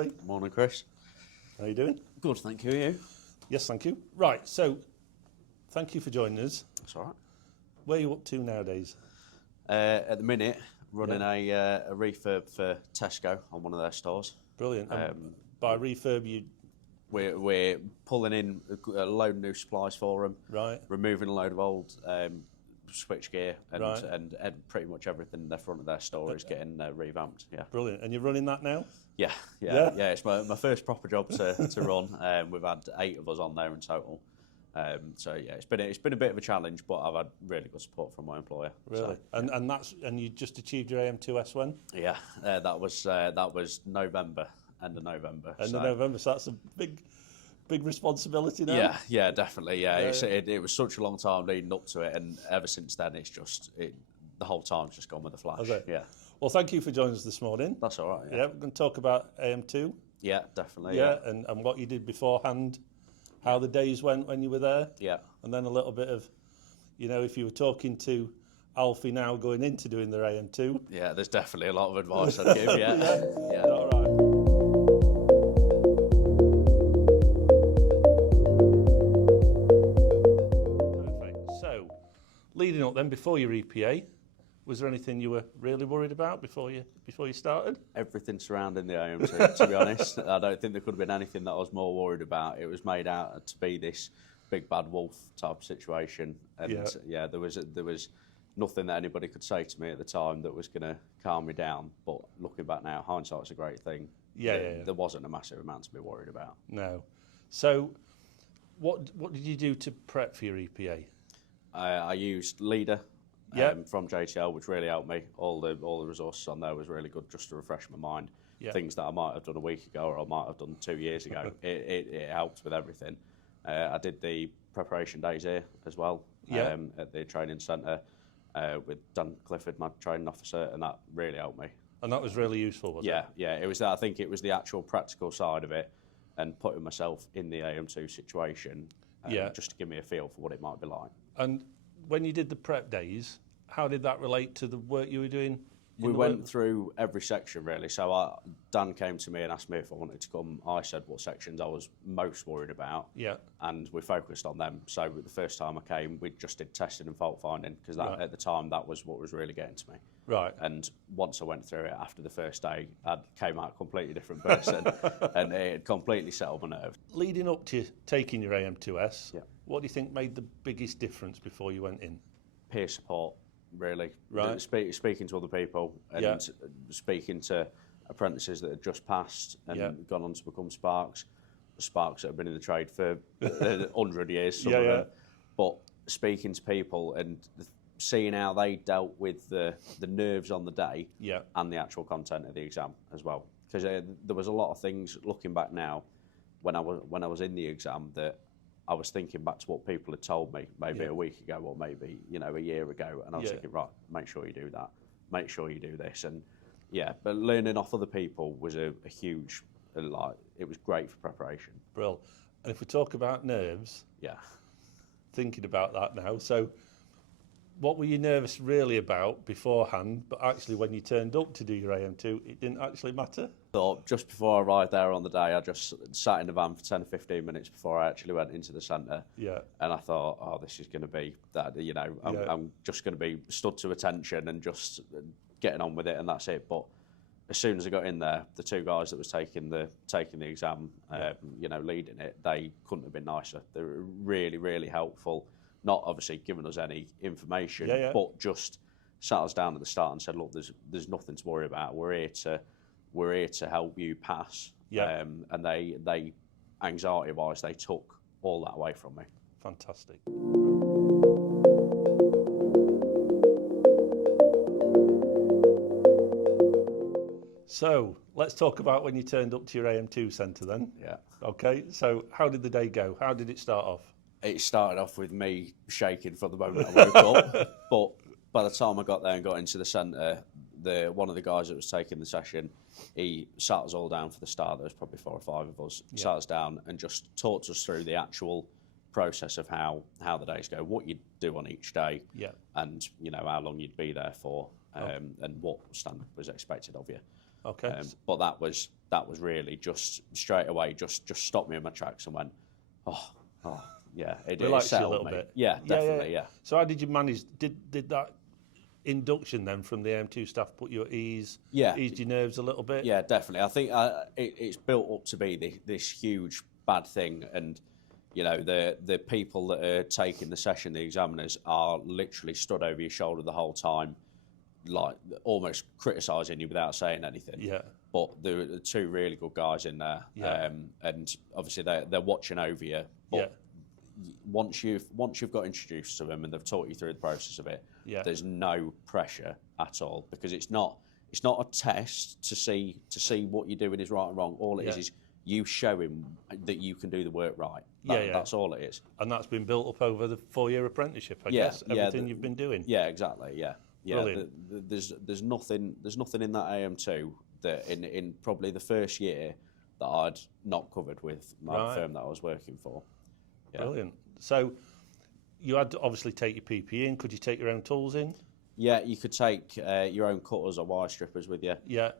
Alfie. Morning, Chris. How you doing? Good, thank you. You? Yes, thank you. Right, so thank you for joining us. That's all right. Where are you up to nowadays? At the minute, running a refurb for Tesco on one of their stores. Brilliant. By refurb, We're pulling in a load of new supplies for them. Right. Removing a load of old switchgear and, Right. and pretty much everything in the front of their store is getting revamped. Yeah. Brilliant. And you're running that now? Yeah. It's my first proper job to run. We've had 8 of us on there in total. So yeah, it's been a bit of a challenge, but I've had really good support from my employer. Really? So, and you just achieved your AM2S when? Yeah, that was November, end of November. End of November. So that's a big responsibility now. Yeah, definitely. Yeah, it was such a long time leading up to it, and ever since then, the whole time's just gone with a flash. Okay. Yeah. Well, thank you for joining us this morning. That's all right. Yeah, we're going to talk about AM2. Yeah, definitely. Yeah, and what you did beforehand, how the days went when you were there. Yeah. And then a little bit of, if you were talking to Alfie now going into doing their AM2. Yeah, there's definitely a lot of advice I'd give. Yeah. Yeah. All right. Perfect. So, leading up then, before your EPA, was there anything you were really worried about before you started? Everything surrounding the AM2, to be honest. I don't think there could have been anything that I was more worried about. It was made out to be this big bad wolf type of situation, and there was nothing that anybody could say to me at the time that was going to calm me down. But looking back now, hindsight's a great thing. There wasn't a massive amount to be worried about. No. So, what did you do to prep for your EPA? I used LEDA. From JTL, which really helped me. All the resources on there was really good, just to refresh my mind. Yeah. Things that I might have done a week ago or I might have done 2 years ago. it helped with everything. I did the preparation days here as well at the training centre with Dan Clifford, my training officer, and that really helped me. And that was really useful, wasn't it? Yeah. It was. I think it was the actual practical side of it and putting myself in the AM2 situation, just to give me a feel for what it might be like. And when you did the prep days, how did that relate to the work you were doing? We went through every section really. So Dan came to me and asked me if I wanted to come. I said what sections I was most worried about. Yeah. And we focused on them. So the first time I came, we just did testing and fault finding because at the time that was what was really getting to me. Right. And once I went through it after the first day, I came out a completely different person, and it had completely settled my nerves. Leading up to taking your AM2S, what do you think made the biggest difference before you went in? Peer support, really. Right. Speaking to other people and speaking to apprentices that had just passed and gone on to become sparks that have been in the trade for 100 years, some of them. But speaking to people and seeing how they dealt with the nerves on the day and the actual content of the exam as well. Because there was a lot of things, looking back now, when I was in the exam, that I was thinking back to what people had told me maybe a week ago or maybe a year ago, and I was thinking, right, make sure you do that, make sure you do this, and but learning off other people was a huge, it was great for preparation. Brilliant. And if we talk about nerves, thinking about that now, so what were you nervous really about beforehand, but actually when you turned up to do your AM2, it didn't actually matter? So just before I arrived there on the day, I just sat in the van for 10 or 15 minutes before I actually went into the centre. Yeah. And I thought, oh, this is going to be that, I'm just going to be stood to attention and just getting on with it, and that's it. But as soon as I got in there, the 2 guys that was taking the exam, leading it, they couldn't have been nicer. They were really, really helpful. Not obviously giving us any information, but just sat us down at the start and said, "Look, there's nothing to worry about. We're here to help you pass." And they anxiety-wise, they took all that away from me. Fantastic. So let's talk about when you turned up to your AM2 centre then. Yeah. Okay. So how did the day go? How did it start off? It started off with me shaking from the moment I woke up, but by the time I got there and got into the centre, one of the guys that was taking the session, he sat us all down for the start. There was probably 4 or 5 of us. Sat us down and just talked us through the actual process of how the days go, what you'd do on each day, and how long you'd be there for, and what standard was expected of you. Okay. But that was really just straight away, just stopped me in my tracks and went, oh, yeah, it Relaxed you a settled little me. bit. Yeah, definitely, yeah. So how did you manage? Did that induction then from the AM2 staff put you at ease? Yeah. Eased your nerves a little bit? Yeah, definitely. I think it's built up to be this huge bad thing, and you know the people that are taking the session, the examiners, are literally stood over your shoulder the whole time, like almost criticising you without saying anything. Yeah. But there are two really good guys in there, and obviously they're watching over you. But once you've got introduced to them and they've taught you through the process of it, there's no pressure at all, because it's not a test to see what you're doing is right and wrong. All it is you showing that you can do the work right. That's all it is. And that's been built up over the 4-year apprenticeship, I guess. Everything you've been doing. Yeah, exactly. Yeah. Brilliant. There's nothing in that AM2 that in probably the first year that I'd not covered with my firm that I was working for. Yeah. Brilliant. So you had to obviously take your PPE in. Could you take your own tools in? Yeah, you could take your own cutters or wire strippers with you. Yeah.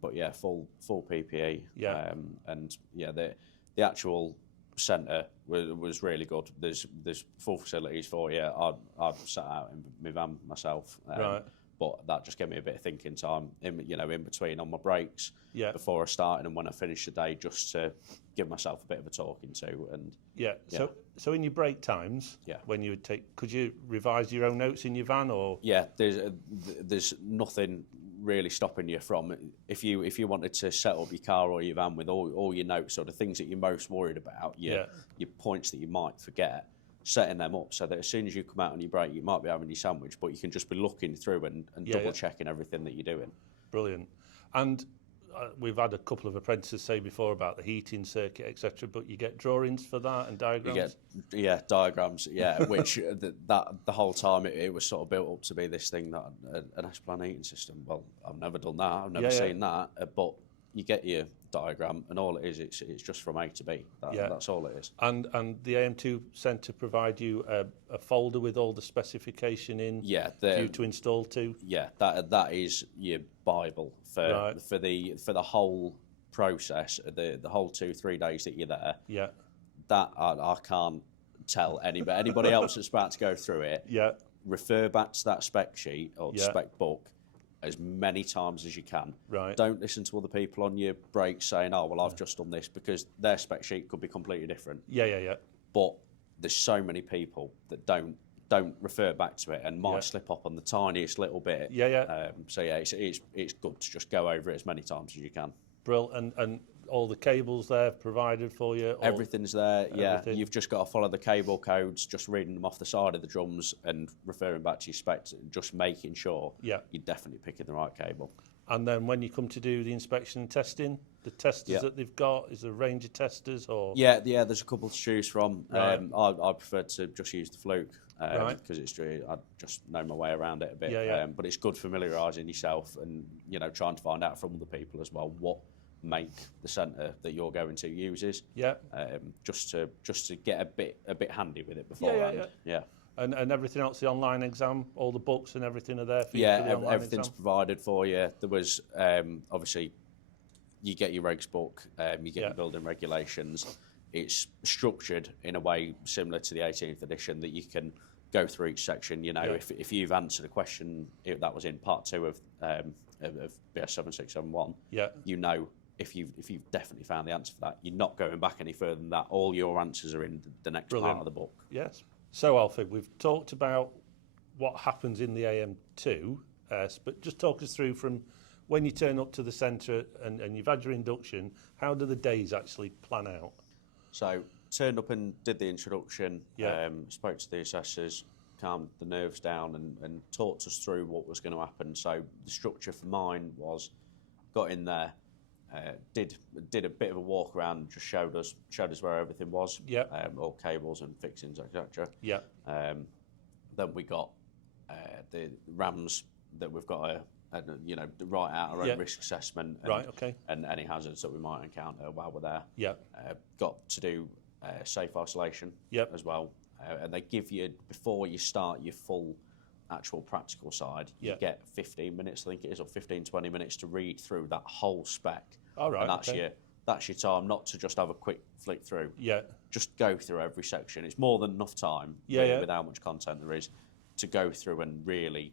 But yeah, full PPE. Yeah. And yeah, the actual centre was really good. There's full facilities for you. I'd sat out in my van myself. Right. But that just gave me a bit of thinking time in between on my breaks before I started and when I finished the day, just to give myself a bit of a talking to. And so in your break times, when you would could you revise your own notes in your van, or? Yeah, there's nothing really stopping you from, if you wanted to set up your car or your van with all your notes or the things that you're most worried about, your points that you might forget, setting them up so that as soon as you come out on your break, you might be having your sandwich, but you can just be looking through and double checking everything that you're doing. Brilliant. And we've had a couple of apprentices say before about the heating circuit, etc. But you get drawings for that and diagrams. You get diagrams, which the whole time it was sort of built up to be this thing that an S-plan heating system. Well, I've never done that. I've never seen that. But you get your diagram, and all it is, it's just from A to B. That's all it is. And the AM2 Centre provide you a folder with all the specification in for you to install to? Yeah, that is your Bible for the whole process, the whole 2-3 days that you're there. Yeah. That I can't tell anybody else that's about to go through it. Yeah. Refer back to that spec sheet or the spec book as many times as you can. Right. Don't listen to other people on your breaks saying, "Oh, well, I've just done this," because their spec sheet could be completely different. Yeah. But there's so many people that don't refer back to it and might slip up on the tiniest little bit. So it's good to just go over it as many times as you can. Brill. And all the cables there provided for you? Everything's there, everything. You've just got to follow the cable codes, just reading them off the side of the drums and referring back to your specs, just making sure you're definitely picking the right cable. And then when you come to do the inspection and testing, the testers that they've got, is there a range of testers? Or there's a couple to choose from. Right. I prefer to just use the Fluke because I just know my way around it a bit. But it's good familiarising yourself and trying to find out from other people as well what make the centre that you're going to uses. Just to get a bit handy with it beforehand. And everything else, the online exam, all the books and everything are there for you for the online everything's exam? provided for you. There was obviously you get your regs book, you get your building regulations. It's structured in a way similar to the 18th edition that you can go through each section. If you've answered a question that was in part 2 of BS 7671, if you've definitely found the answer for that, you're not going back any further than that. All your answers are in the next part of the book. Yes. So, Alfie, we've talked about what happens in the AM2, but just talk us through from when you turn up to the centre and you've had your induction, how do the days actually plan out? So, turned up and did the introduction, spoke to the assessors, calmed the nerves down and talked us through what was going to happen. So, the structure for mine was, got in there, did a bit of a walk around and just showed us where everything was, all cables and fixings, etc. Then we got the RAMs that we've got to write out our own risk assessment and any hazards that we might encounter while we're there. Got to do safe isolation as well, and they give you, before you start your full actual practical side, Yeah. you get 15 minutes, I think it is, or 15, 20 minutes to read through that whole spec. All right. And that's your time, not to just have a quick flick through. Yeah. Just go through every section. It's more than enough time with how much content there is to go through and really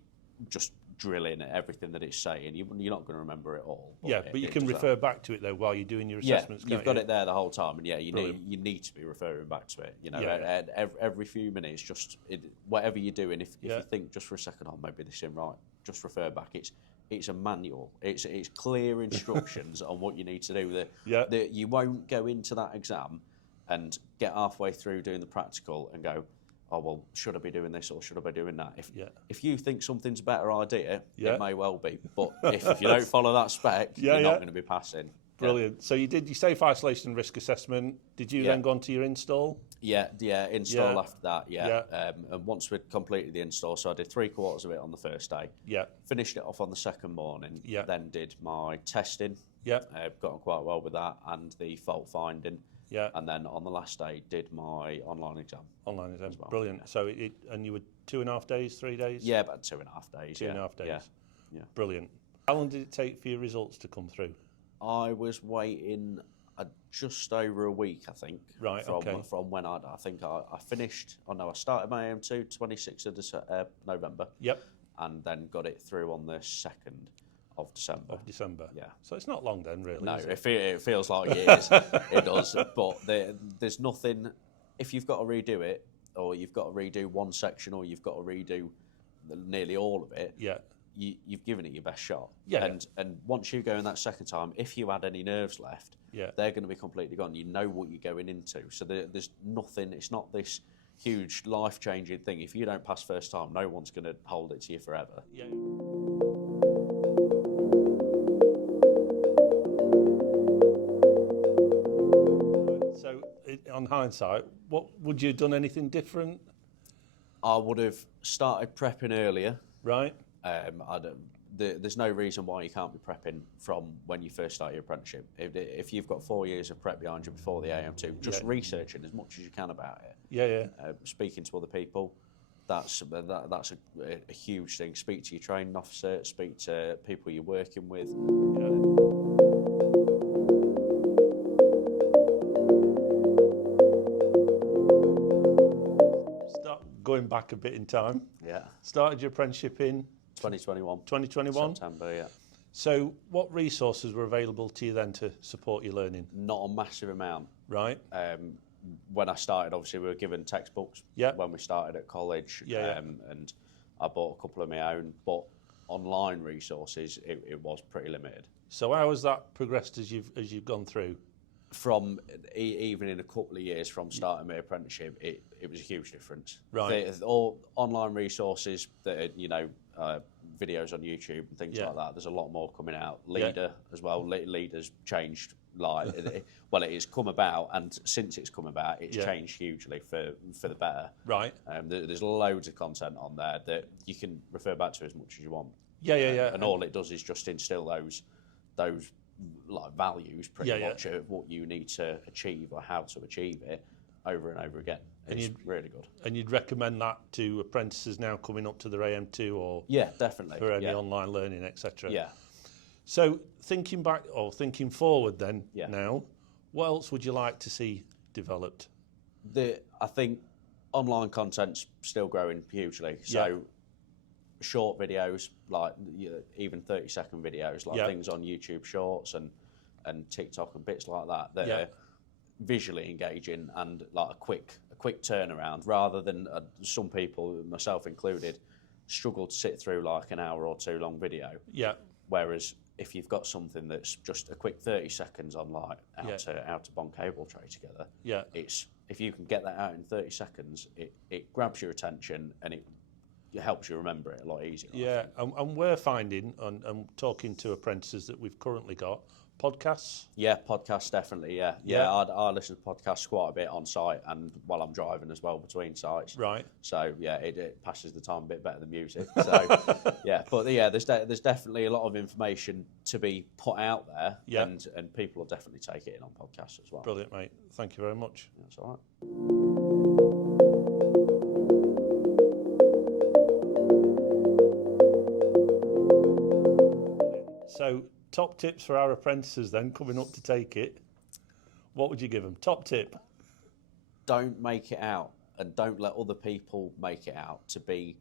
just drill in at everything that it's saying. You're not going to remember it all. But you can refer back to it though while you're doing your assessments. You've got it there the whole time, and you need to be referring back to it. Every few minutes, just whatever you're doing. If you think just for a second, oh, maybe this isn't right, just refer back. It's a manual. It's clear instructions on what you need to do. You won't go into that exam and get halfway through doing the practical and go, oh, well, should I be doing this or should I be doing that? If you think something's a better idea, it may well be. But if you don't follow that spec, you're not going to be passing. Brilliant. So you did your safe isolation and risk assessment. Did you then go on to your install? Install after that, and once we'd completed the install, so I did 3/4 of it on the first day. Finished it off on the second morning. Then did my testing. Got on quite well with that, and the fault finding. And then on the last day, did my online exam. Online exam, well. Brilliant. So and you were 2.5 days, 3 days? Yeah, about 2.5 days. 2.5 days. Yeah. Brilliant. How long did it take for your results to come through? I was waiting just over a week, I think. Right. From when I think I finished. Oh no, I started my AM2 26th of November. And then got it through on the 2nd of December. Yeah. So it's not long then, really. No, is it feels like years. It does. But there's nothing. If you've got to redo it, or you've got to redo one section, or you've got to redo nearly all of it. You've given it your best shot. And once you go in that second time, if you had any nerves left, they're going to be completely gone. You know what you're going into. So there's nothing. It's not this huge life-changing thing. If you don't pass first time, no one's going to hold it to you forever. So, on hindsight, what would you have done anything different? I would have started prepping earlier. Right. There's no reason why you can't be prepping from when you first start your apprenticeship. If you've got 4 years of prep behind you before the AM2, just researching as much as you can about it. Speaking to other people, that's a huge thing. Speak to your training officer, speak to people you're working with. Going back a bit in time. Started your apprenticeship in 2021. 2021? September, So what resources were available to you then to support your learning? Not a massive amount. Right. When I started, obviously, we were given textbooks when we started at college. And I bought a couple of my own, but online resources, it was pretty limited. So how has that progressed as you've gone through? From even in a couple of years from starting my apprenticeship, it was a huge difference. Right. All online resources that videos on YouTube and things like that. There's a lot more coming out. LEDA as well. LEDA's changed. It has come about, and since it's come about, it's changed hugely for the better. Right. There's loads of content on there that you can refer back to as much as you want. And all it does is just instill those values pretty much of what you need to achieve or how to achieve it over and over again. It's really good. And you'd recommend that to apprentices now coming up to their AM2 or definitely for any online learning, etc. Yeah. So thinking back or thinking forward then now, what else would you like to see developed? I think online content's still growing hugely. So short videos, like even 30-second videos, like things on YouTube Shorts and TikTok and bits like that are visually engaging and like a quick turnaround, rather than some people, myself included, struggle to sit through like an hour or two long video. Whereas if you've got something that's just a quick 30 seconds on like how to bond cable tray together, it's if you can get that out in 30 seconds, it grabs your attention and it helps you remember it a lot easier. And we're finding, and talking to apprentices that we've currently got, podcasts. Podcasts definitely. I listen to podcasts quite a bit on site and while I'm driving as well between sites. Right. So it passes the time a bit better than music. So there's definitely a lot of information to be put out there, and people will definitely take it in on podcasts as well. Brilliant, mate. Thank you very much. That's all right. top tips for our apprentices then coming up to take it. What would you give them? Top tip. Don't make it out, and don't let other people make it out to be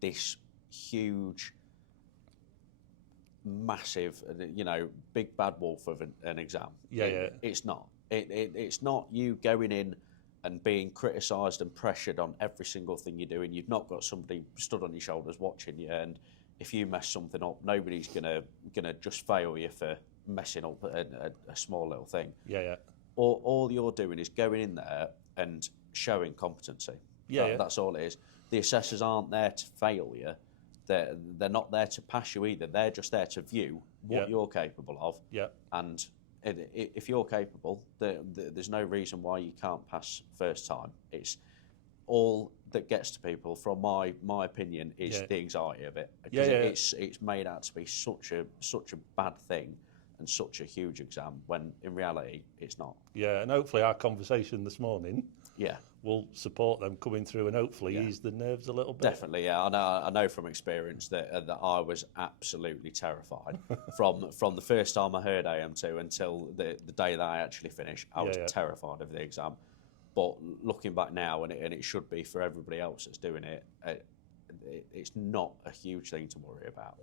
this huge, massive, big bad wolf of an exam. It's not. It's not you going in and being criticised and pressured on every single thing you're doing. You've not got somebody stood on your shoulders watching you, and if you mess something up, nobody's gonna just fail you for messing up a small little thing. All you're doing is going in there and showing competency. That's all it is. The assessors aren't there to fail you. They're not there to pass you either. They're just there to view what you're capable of. And if you're capable, there's no reason why you can't pass first time. It's all that gets to people, from my opinion, is the anxiety of it. Because it's made out to be such a bad thing and such a huge exam, when in reality it's not. And hopefully our conversation this morning will support them coming through and hopefully ease the nerves a little bit. Definitely, I know from experience that I was absolutely terrified from the first time I heard AM2 until the day that I actually finished. I was terrified of the exam. But looking back now, and it should be for everybody else that's doing it, it's not a huge thing to worry about.